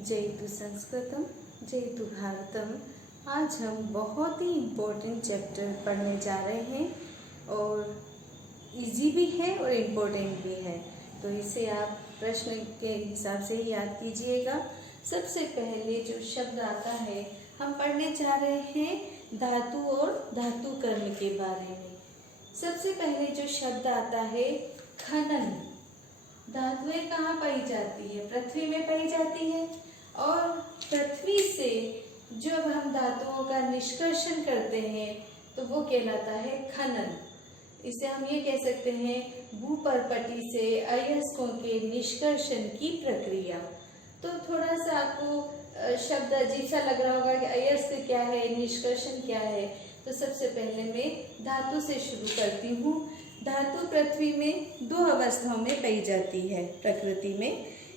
जयतु संस्कृतम जयतु भारतम। आज हम बहुत ही इम्पोर्टेंट चैप्टर पढ़ने जा रहे हैं और इजी भी है और इम्पोर्टेंट भी है, तो इसे आप प्रश्न के हिसाब से ही याद कीजिएगा। सबसे पहले जो शब्द आता है, हम पढ़ने जा रहे हैं धातु और धातु कर्म के बारे में। सबसे पहले जो शब्द आता है खनन। धातुएं कहाँ पाई जाती है? पृथ्वी में पाई जाती है, और पृथ्वी से जब हम धातुओं का निष्कर्षण करते हैं तो वो कहलाता है खनन। इसे हम ये कह सकते हैं भूपर्पटी से अयस्कों के निष्कर्षण की प्रक्रिया। तो थोड़ा सा आपको शब्द अजीब सा लग रहा होगा कि अयस्क क्या है, निष्कर्षण क्या है। तो सबसे पहले मैं धातु से शुरू करती हूँ। धातु पृथ्वी में दो अवस्थाओं में पाई जाती है प्रकृति में।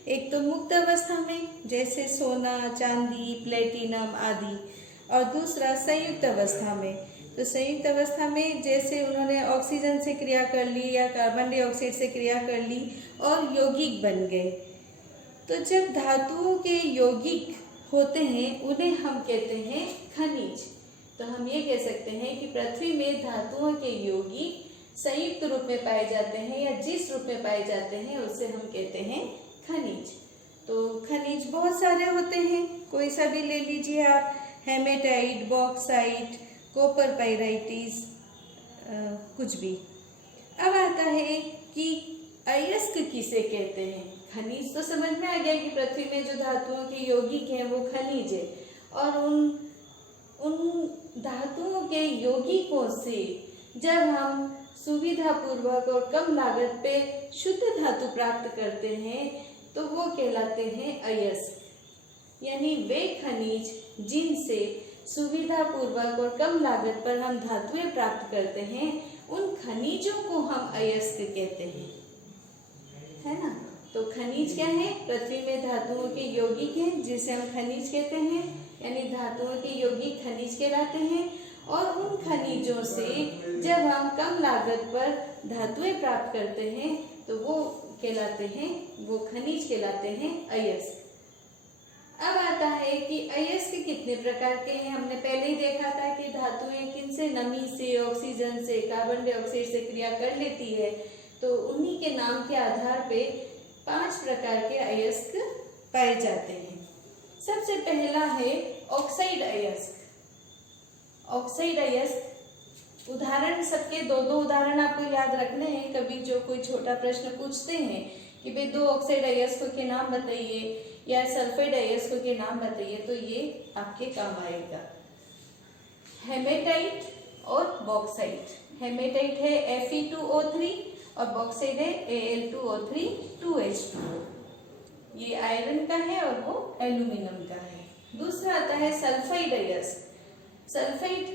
एक तो मुक्त अवस्था में, जैसे सोना, चांदी, प्लेटिनम आदि, और दूसरा संयुक्त अवस्था में। तो संयुक्त अवस्था में जैसे उन्होंने ऑक्सीजन से क्रिया कर ली या कार्बन डाइऑक्साइड से क्रिया कर ली और यौगिक बन गए। तो जब धातुओं के यौगिक होते हैं उन्हें हम कहते हैं खनिज। तो हम ये कह सकते हैं कि पृथ्वी में धातुओं के यौगिक संयुक्त रूप में पाए जाते हैं या जिस रूप में पाए जाते हैं उसे हम कहते हैं खनिज। तो खनिज बहुत सारे होते हैं, कोई सा भी ले लीजिए आप, हेमेटाइट, बॉक्साइट, कॉपर पाइराइटिस, कुछ भी। अब आता है कि अयस्क किसे कहते हैं। खनिज तो समझ में आ गया कि पृथ्वी में जो धातुओं के यौगिक हैं वो खनिज है, और उन धातुओं के यौगिकों से जब हम सुविधा पूर्वक और कम लागत पे शुद्ध धातु प्राप्त करते हैं तो वो कहलाते हैं अयस्क। यानी वे खनिज जिनसे सुविधा पूर्वक और कम लागत पर हम धातुएं प्राप्त करते हैं, उन खनिजों को हम अयस्क कहते हैं, है ना। तो खनिज क्या है? पृथ्वी में धातुओं के यौगिक हैं जिसे हम खनिज कहते हैं, यानी धातुओं के यौगिक खनिज कहलाते हैं। और उन खनिजों से जब हम कम लागत पर धातुएं प्राप्त करते हैं तो वो कहलाते हैं, वो खनिज कहलाते हैं अयस्क। अब आता है कि अयस्क कितने प्रकार के हैं। हमने पहले ही देखा था कि धातुएं किनसे, नमी से, ऑक्सीजन से, कार्बन डाइऑक्साइड से क्रिया कर लेती है। तो उन्हीं के नाम के आधार पे 5 प्रकार के अयस्क पाए जाते हैं। सबसे पहला है ऑक्साइड अयस्क। ऑक्साइड अयस्क उदाहरण सबके दो उदाहरण आपको याद रखने हैं। कभी जो कोई छोटा प्रश्न पूछते हैं कि भाई 2 ऑक्साइड अयस्कों के नाम बताइए या सल्फाइड अयस्कों के नाम बताइए, तो ये आपके काम आएगा। हेमेटाइट और बॉक्साइट। हेमेटाइट है Fe2O3 और बॉक्साइट है Al2O3 2H2O। ये आयरन का है और वो एल्यूमिनियम का है। दूसरा आता है सल्फाइड अयस्क। सल्फाइड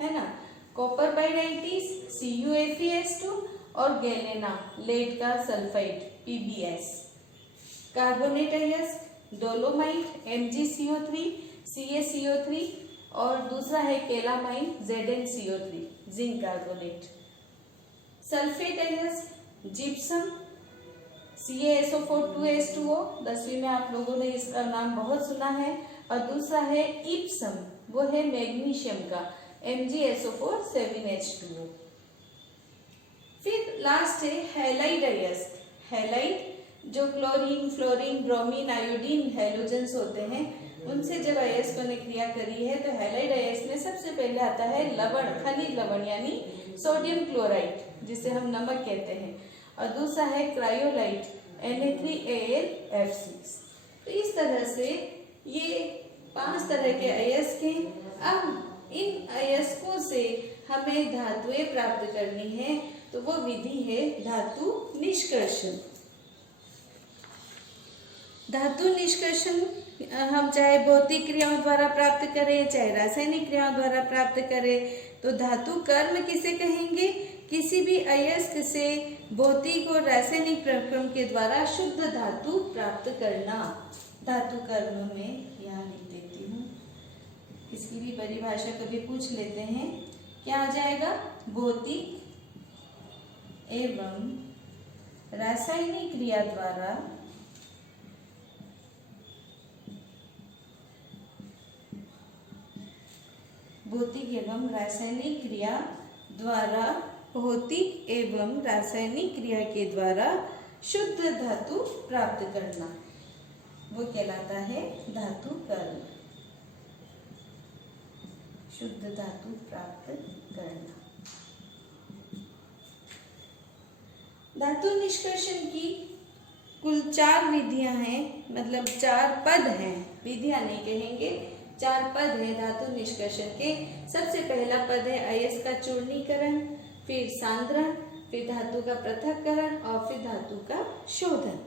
है ना, कॉपर पाइराइटिस CuFeS2 और गैलेना, लेड का सल्फाइड PbS। कार्बोनेट अयस्क डोलोमाइट MgCO3 CaCO3 और दूसरा है calamine ZnCO3 zinc carbonate. Sulphate अयस्क जिप्सम CaSO4 2H2O, 10वीं में आप लोगों ने इसका नाम बहुत सुना है। और दूसरा है इप्सम, वो है मैग्नीशियम का MgSO4 7H2O। फिर लास्ट है हैलाइड अयस्क। हैलाइड जो chlorine, fluorine, bromine, iodine halogens होते हैं, उनसे जब अयस्कों ने क्रिया करी है तो हैलाइड अयस्क में सबसे पहले आता है लवण, खनिज लवण यानी सोडियम क्लोराइड जिसे हम नमक कहते हैं। और दूसरा है क्रायोलाइट Na3Al(F6). तो इस तरह से ये 5 तरह के अयस्क हैं। अब इन अयस्कों से हमें धातुएं प्राप्त करनी है तो वो विधि है धातु निष्कर्षण। धातु निष्कर्षण हम चाहे भौतिक क्रियाओं द्वारा प्राप्त करें चाहे रासायनिक क्रियाओं द्वारा प्राप्त करें। तो धातु कर्म किसे कहेंगे? किसी भी अयस्क से भौतिक और रासायनिक प्रक्रम के द्वारा शुद्ध धातु प्राप्त करना। धातु कर्म में यहाँ लिख देती हूँ, इसकी भी परिभाषा कभी पूछ लेते हैं। क्या आ जाएगा? भौतिक एवं रासायनिक क्रिया द्वारा भौतिक एवं रासायनिक क्रिया द्वारा, भौतिक एवं रासायनिक क्रिया के द्वारा शुद्ध धातु प्राप्त करना, वो कहलाता है धातुकरण। शुद्ध धातु प्राप्त करना। धातु निष्कर्षण की कुल 4 विधियां हैं, मतलब 4 पद हैं, विधियां नहीं कहेंगे, 4 पद हैं धातु निष्कर्षण के। सबसे पहला पद है अयस्क का चूर्णीकरण, फिर सांद्रण, फिर धातु का पृथक्करण और फिर धातु का शोधन।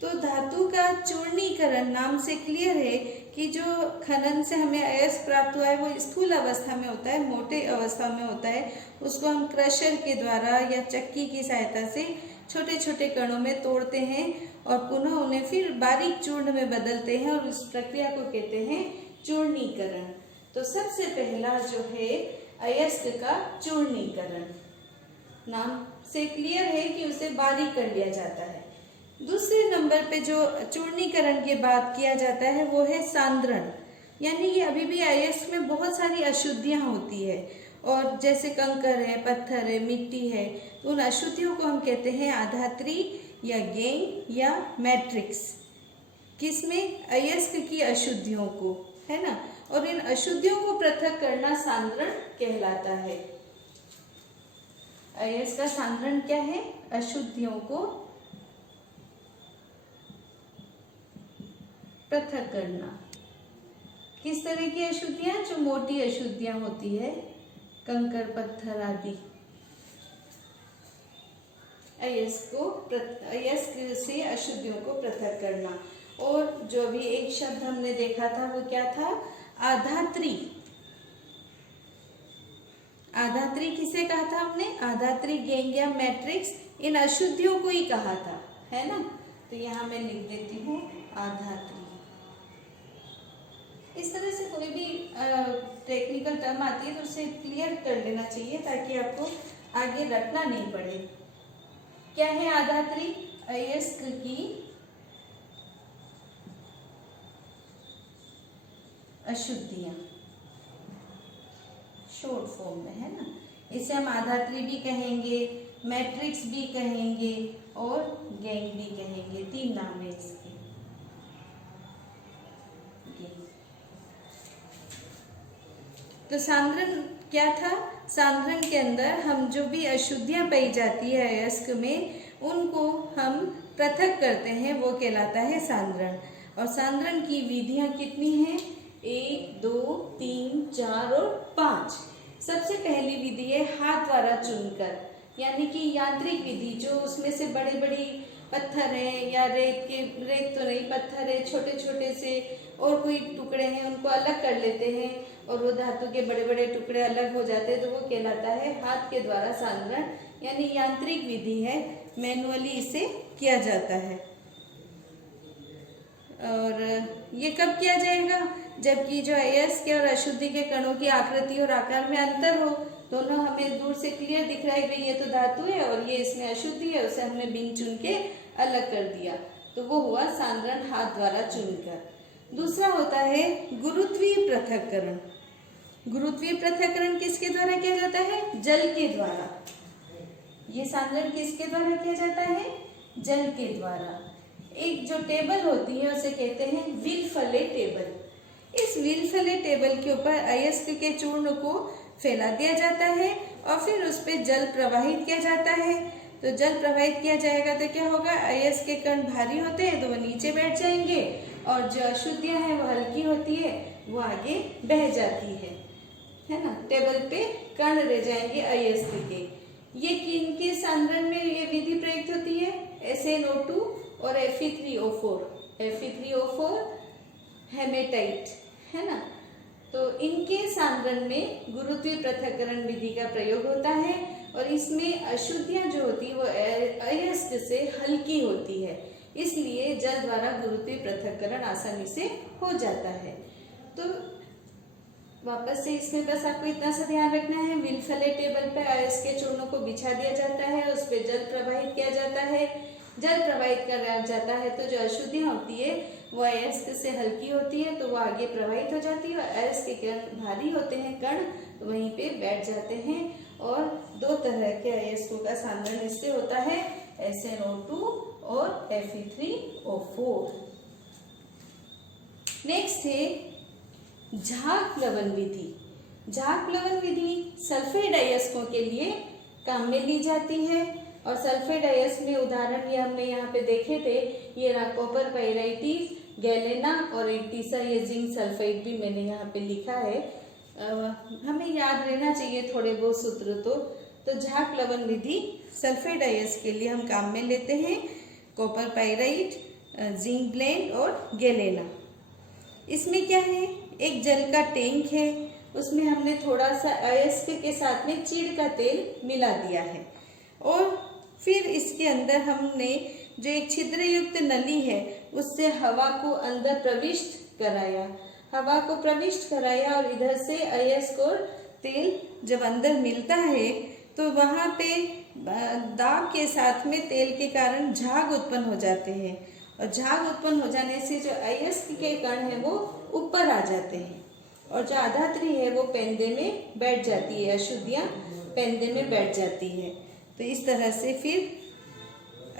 तो धातु का चूर्णीकरण नाम से क्लियर है कि जो खनन से हमें अयस्क प्राप्त हुआ है वो स्थूल अवस्था में होता है, मोटे अवस्था में होता है। उसको हम क्रशर के द्वारा या चक्की की सहायता से छोटे छोटे कणों में तोड़ते हैं और पुनः उन्हें फिर बारीक चूर्ण में बदलते हैं और उस प्रक्रिया को कहते हैं चूर्णीकरण। तो सबसे पहला जो है अयस्क का चूर्णीकरण, नाम से क्लियर है कि उसे बारीक कर लिया जाता है। दूसरे नंबर पे जो चूर्णीकरण की बात किया जाता है वो है सांद्रण, यानी कि अभी भी अयस्क में बहुत सारी अशुद्धियां होती है और जैसे कंकर है, पत्थर है, मिट्टी है, तो उन अशुद्धियों को हम कहते हैं आधात्री या गैंग या मैट्रिक्स। किसमें? अयस्क की अशुद्धियों को, है ना। और इन अशुद्धियों को पृथक करना सांद्रण कहलाता है। अयस्क का सांद्रण क्या है? अशुद्धियों को पृथक करना। किस तरह की अशुद्धियां? जो मोटी अशुद्धियां होती है, कंकर, पत्थर आदि, अयस्क से अशुद्धियों को पृथक करना। और जो भी एक शब्द हमने देखा था वो क्या था? आधात्री। आधात्री किसे कहा था हमने? आधात्री, गैंग या मैट्रिक्स, इन अशुद्धियों को ही कहा था, है ना। तो यहाँ मैं लिख देती हूँ आधात्री। इस तरह से कोई भी टेक्निकल टर्म आती है तो उसे क्लियर कर लेना चाहिए ताकि आपको आगे रटना नहीं पड़े। क्या है आधात्री? अयस्क की अशुद्धियां, शॉर्ट फॉर्म में, है ना। इसे हम आधात्री भी कहेंगे, मैट्रिक्स भी कहेंगे और गैंग भी कहेंगे। 3 नाम है इसके। तो सांद्रण क्या था? सांद्रण के अंदर हम जो भी अशुद्धियां पाई जाती है अयस्क में, उनको हम पृथक करते हैं, वो कहलाता है सांद्रण। और सांद्रण की विधियां कितनी हैं? 1, 2, 3, 4 और 5। सबसे पहली विधि है हाथ द्वारा चुनकर, यानी कि यांत्रिक विधि, जो उसमें से बड़े बड़ी पत्थर है या रेत तो नहीं, पत्थर है छोटे छोटे से और कोई टुकड़े हैं, उनको अलग कर लेते हैं और वो धातु के बड़े बड़े टुकड़े अलग हो जाते हैं, तो वो कहलाता है हाथ के द्वारा सांद्रण, यानी यांत्रिक विधि है, मैनुअली इसे किया जाता है। और ये कब किया जाएगा? जबकि जो अयस्क और अशुद्धि के कणों की आकृति और आकार में अंतर हो। दोनों हमें दूर से क्लियर दिख रहा है कि ये तो धातु है और ये इसमें अशुद्धि है, उसे हमने बिन चुन के अलग कर दिया, तो वो हुआ सांद्रण हाथ द्वारा चुनकर। दूसरा होता है गुरुत्वीय पृथक्करण। गुरुत्वीय पृथक्करण किसके द्वारा किया जाता है? जल के द्वारा। ये सांद्रण किसके द्वारा किया जाता है? जल के द्वारा। एक जो टेबल होती है उसे कहते हैं विलफले टेबल। इस विलफले टेबल के ऊपर अयस्क के चूर्ण को फैला दिया जाता है और फिर उस पर जल प्रवाहित किया जाता है। तो जल प्रवाहित किया जाएगा तो क्या होगा? अयस्क के कण भारी होते हैं तो वो नीचे बैठ जाएंगे और जो अशुद्धियां हैं वो हल्की होती है, वो आगे बह जाती है ना। टेबल पे कण रह जाएंगे अयस्क के। ये किनके सांद्रण में ये विधि प्रयुक्त होती है? SnO2 और Fe3O4। Fe3O4 हेमेटाइट, है ना। तो इनके सांद्रण में गुरुत्वीय पृथक्करण विधि का प्रयोग होता है और इसमें अशुद्धियां जो होती है वो अयस्क से हल्की होती है, इसलिए जल द्वारा गुरुत्वीय पृथक्करण आसानी से हो जाता है। तो वापस से इसमें बस आपको इतना सा ध्यान रखना है, विलफले टेबल पर अयस्क के चूर्णों को बिछा दिया जाता है, उस पर जल प्रवाहित किया जाता है, जल प्रवाहित कराया जाता है तो जो अशुद्धियाँ होती है वो अयस्क से हल्की होती है तो वो आगे प्रवाहित हो जाती है, और अयस्क के कण भारी होते हैं, कण तो वहीं पे बैठ जाते हैं। और दो तरह के अयस्कों का सांद्रण इससे होता है, SnO2 और Fe3O4। नेक्स्ट है झाग प्लवन विधि। झाग प्लवन विधि सल्फेट अयस्कों के लिए काम में ली जाती है, और सल्फेट अयस्क में उदाहरण ये हमने यहाँ पे देखे थे, ये रहा कॉपर पाइराइटिस, गैलेना और एंटीसा, ये जिंक सल्फाइड भी मैंने यहाँ पे लिखा है। हमें याद रहना चाहिए थोड़े बहुत सूत्र। तो झाग प्लवन विधि सल्फेट अयस्क के लिए हम काम में लेते हैं कॉपर पाइराइट, जिंक ब्लेंड और गैलेना। इसमें क्या है, एक जल का टैंक है, उसमें हमने थोड़ा सा अयस्क के साथ में चीड़ का तेल मिला दिया है, और फिर इसके अंदर हमने जो एक छिद्र युक्त नली है उससे हवा को अंदर प्रविष्ट कराया, हवा को प्रविष्ट कराया, और इधर से अयस्क और तेल जब अंदर मिलता है तो वहाँ पे दाब के साथ में तेल के कारण झाग उत्पन्न हो जाते हैं, और झाग उत्पन्न हो जाने से जो अयस्क के कण है वो ऊपर आ जाते हैं, और जो आधात्री है वो पेंदे में बैठ जाती है, अशुद्धियाँ पेंदे में बैठ जाती है। तो इस तरह से फिर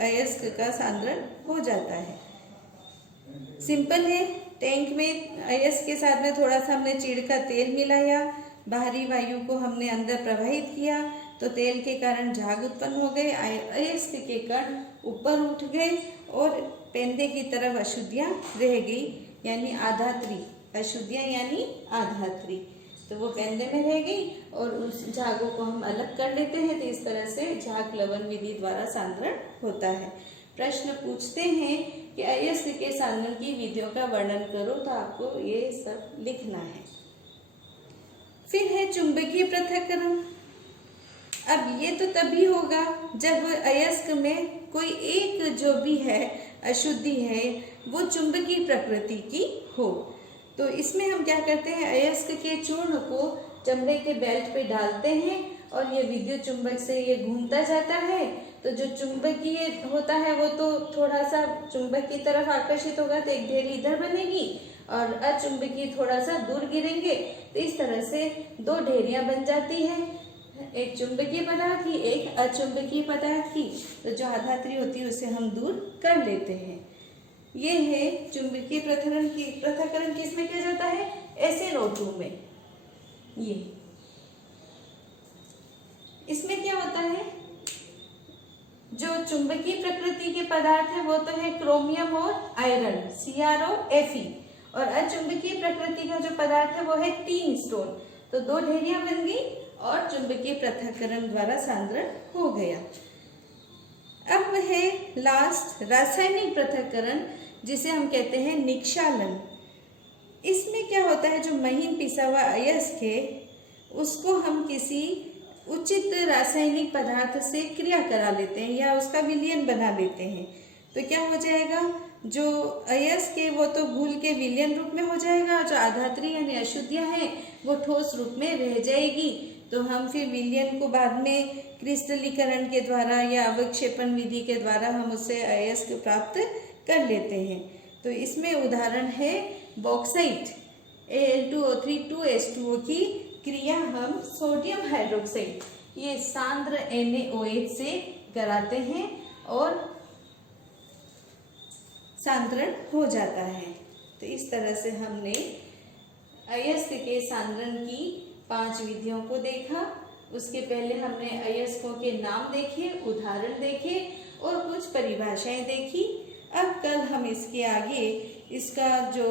अयस्क का सांद्रण हो जाता है। सिंपल है, टैंक में अयस्क के साथ में थोड़ा सा हमने चीड़ का तेल मिलाया, बाहरी वायु को हमने अंदर प्रवाहित किया तो तेल के कारण झाग उत्पन्न हो गए, अयस्क के कण ऊपर उठ गए और पेंदे की तरफ अशुद्धियाँ रह गई, यानी आधात्री अशुद्धियाँ यानी आधात्री, तो वो पेंदे में रह गई और उस झागों को हम अलग कर लेते हैं। तो इस तरह से झाग प्लवन विधि द्वारा सांद्रण होता है। प्रश्न पूछते हैं कि अयस्क के सांद्रण की विधियों का वर्णन करो, तो आपको ये सब लिखना है। फिर है चुंबकीय पृथक्करण। अब ये तो तभी होगा जब अयस्क में कोई एक जो भी है अशुद्धि है वो चुंबकीय प्रकृति की हो। तो इसमें हम क्या करते हैं, अयस्क के चूर्ण को चमड़े के बेल्ट पे डालते हैं और ये विद्युत चुंबक से ये घूमता जाता है। तो जो चुंबकीय होता है वो तो थोड़ा सा चुंबक की तरफ आकर्षित होगा तो एक ढेरी इधर बनेगी और अचुंबकीय थोड़ा सा दूर गिरेंगे। तो इस तरह से दो ढेरियां बन जाती हैं, एक चुंबकीय पदार्थ की, एक अचुंबकीय पदार्थ की। तो जो आधात्री होती है उसे हम दूर कर लेते हैं। ये है चुंबकीय पृथक्करण किसमें किया जाता है, SnO2 में। ये इसमें क्या होता है, जो चुंबकीय प्रकृति के पदार्थ है वो तो है क्रोमियम और आयरन Cr और Fe, और अचुंबकीय प्रकृति का जो पदार्थ है वो है टीन स्टोन। तो दो ढेरियां बन गई और चुंबकीय पृथक्करण द्वारा सांद्रण हो गया। अब है लास्ट रासायनिक पृथक्करण, जिसे हम कहते हैं निक्षालन। इसमें क्या होता है, जो महीन पिसा हुआ अयस्क है उसको हम किसी उचित रासायनिक पदार्थ से क्रिया करा लेते हैं या उसका विलयन बना लेते हैं। तो क्या हो जाएगा, जो अयस्क है वो तो घुल के विलयन रूप में हो जाएगा, जो आधात्री यानी अशुद्धियाँ हैं वो ठोस रूप में रह जाएगी। तो हम फिर विलयन को बाद में क्रिस्टलीकरण के द्वारा या अवक्षेपण विधि के द्वारा हम उससे अयस्क प्राप्त कर लेते हैं। तो इसमें उदाहरण है बॉक्साइट Al2O3 2H2O की क्रिया हम सोडियम हाइड्रोक्साइड ये सांद्र NaOH से कराते हैं और सांद्रण हो जाता है। तो इस तरह से हमने अयस्क के सांद्रण की 5 विधियों को देखा। उसके पहले हमने अयस्कों के नाम देखे, उदाहरण देखे और कुछ परिभाषाएं देखी। अब कल हम इसके आगे इसका जो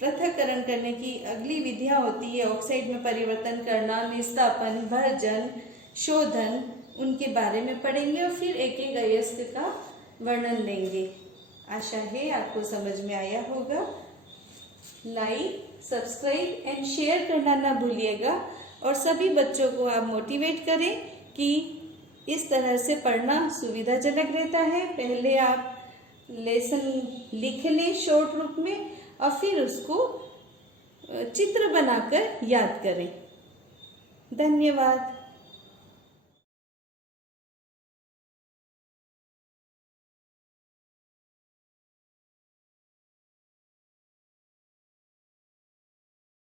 पृथक्करण करने की अगली विधियां होती है, ऑक्साइड में परिवर्तन करना, निस्तापन, भर्जन, शोधन, उनके बारे में पढ़ेंगे और फिर एक एक अयस्क का वर्णन लेंगे। आशा है आपको समझ में आया होगा। लाइक, सब्सक्राइब एंड शेयर करना ना भूलिएगा और सभी बच्चों को आप मोटिवेट करें कि इस तरह से पढ़ना सुविधाजनक रहता है। पहले आप लेसन लिख लें शॉर्ट रूप में और फिर उसको चित्र बनाकर याद करें। धन्यवाद।